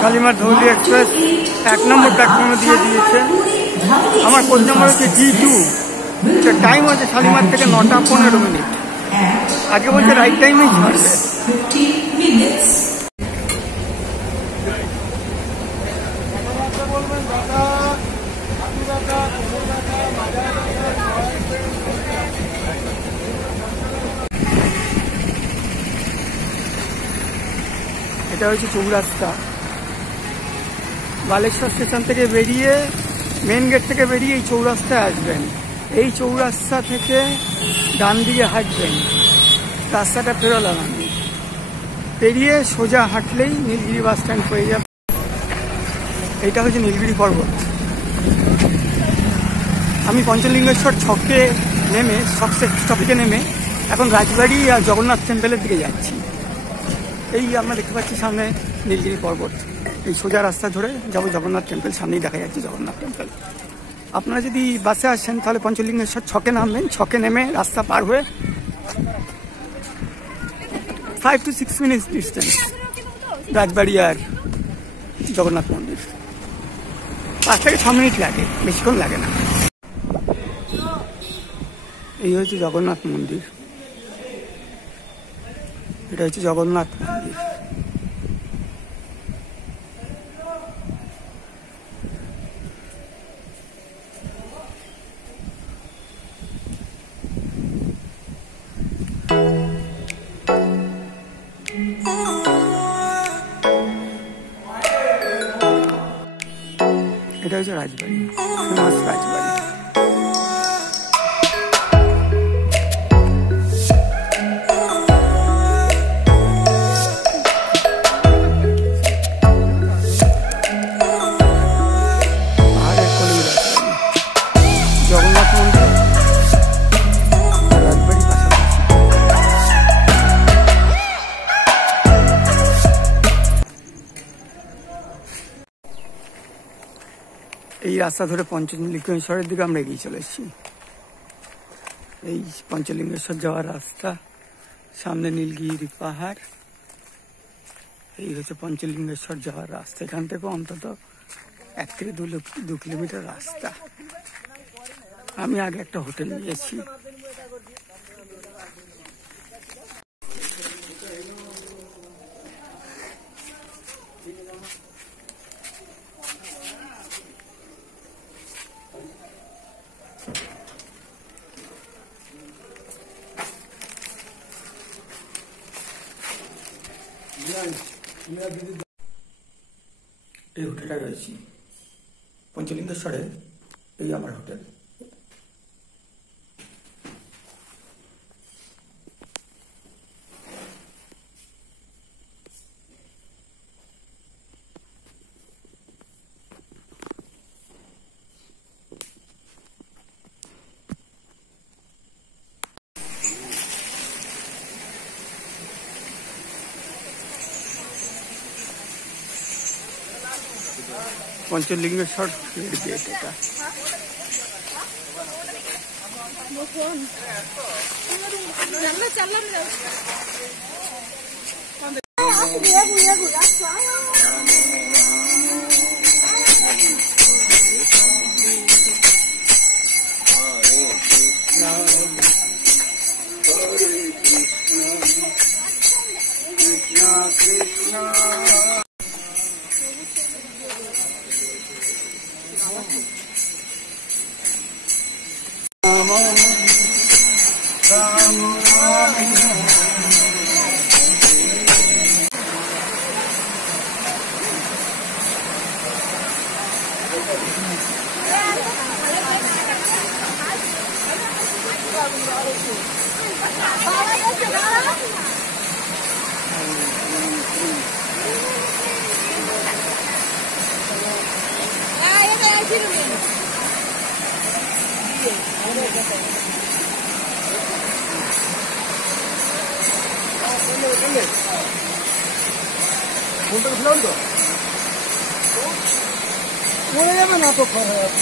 Shalimar Dhauli express 1 নম্বর প্ল্যাটফর্মে দিয়ে দিয়েছে। আমার কোচ নম্বর হচ্ছে G2। টাইম হচ্ছে শালিমার থেকে 9টা 15 মিনিট। আগে বলছে রাইট টাইমেই ছাড়বে। এটা হচ্ছে চৌরাস্তা। বালেশ্বর স্টেশন থেকে বেরিয়ে মেন গেট থেকে বেরিয়ে এই চৌরাস্তায় আসবেন। এই চৌরাস্তা থেকে ডান দিকে হাঁটবেন, রাস্তাটা ফেরোলা মানে পেরিয়ে সোজা হাঁটলেই নীলগিরি বাস স্ট্যান্ড পেয়ে যাবে। এইটা হচ্ছে নীলগিরি পর্বত। আমি পঞ্চলিঙ্গেশ্বর ছকে নেমে স্টপেজে নেমে এখন রাজবাড়ি আর জগন্নাথ টেম্পেলের দিকে যাচ্ছি। এই আমরা দেখতে পাচ্ছি সামনে নীলগিরি পর্বত। এই সোজা রাস্তা ধরে যাবো জগন্নাথ টেম্পল, সামনেই দেখা যাচ্ছে জগন্নাথ টেম্পল। আপনারা যদি বাসে আসেন তাহলে পঞ্চলিঙ্গেশ্বর ছকে নামবেন, ছকে নেমে রাস্তা পার হয়ে 5 to 6 মিনিটস ডিস্টেন্স রাজবাড়ি আর জগন্নাথ মন্দির। 5 থেকে 6 মিনিট লাগে, বেশিক্ষণ লাগে না। এই হচ্ছে জগন্নাথ মন্দির, এটা হচ্ছে জগন্নাথ মন্দির। এটা হচ্ছে রাজবাড়ি, ফেমাস রাজবাড়ি। জগন্নাথ মন্দির রাজবাড়ি পাশাপাশি। এই রাস্তা ধরে পঞ্চলিঙ্গেশ্বরের দিকে আমরা এগিয়ে চলে এসেছি। এই পঞ্চলিঙ্গেশ্বর যাওয়ার রাস্তা, সামনে নীলগিরি পাহাড়। এই হচ্ছে পঞ্চলিঙ্গেশ্বর যাওয়ার রাস্তা। এখান থেকে অন্তত 1 থেকে 2 কিলোমিটার রাস্তা। আমি আগে একটা হোটেল নিয়েছি। এই হোটেলটা রয়েছি পঞ্চলিঙ্গেশ্বরে, এই আমার হোটেল। পঞ্চলিঙ্গেশ্বর গেট এটা। মরে যাবে না তো খরচ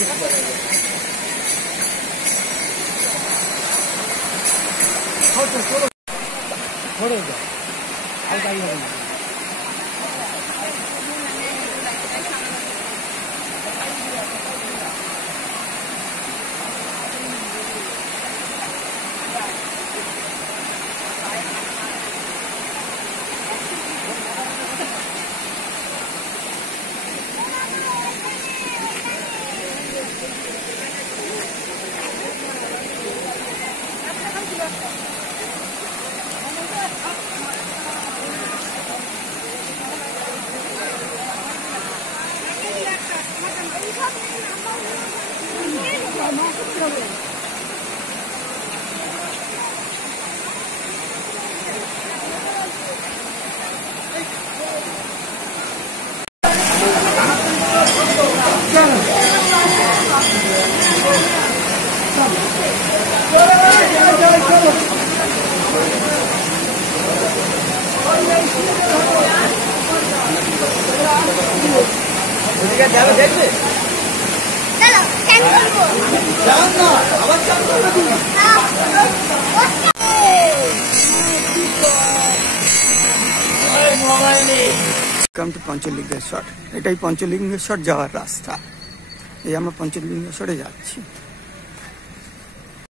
পঞ্চলিঙ্গেশ্বর, এটাই পঞ্চলিঙ্গেশ্বর যাওয়ার রাস্তা। এই আমরা পঞ্চলিঙ্গেশ্বরে যাচ্ছি।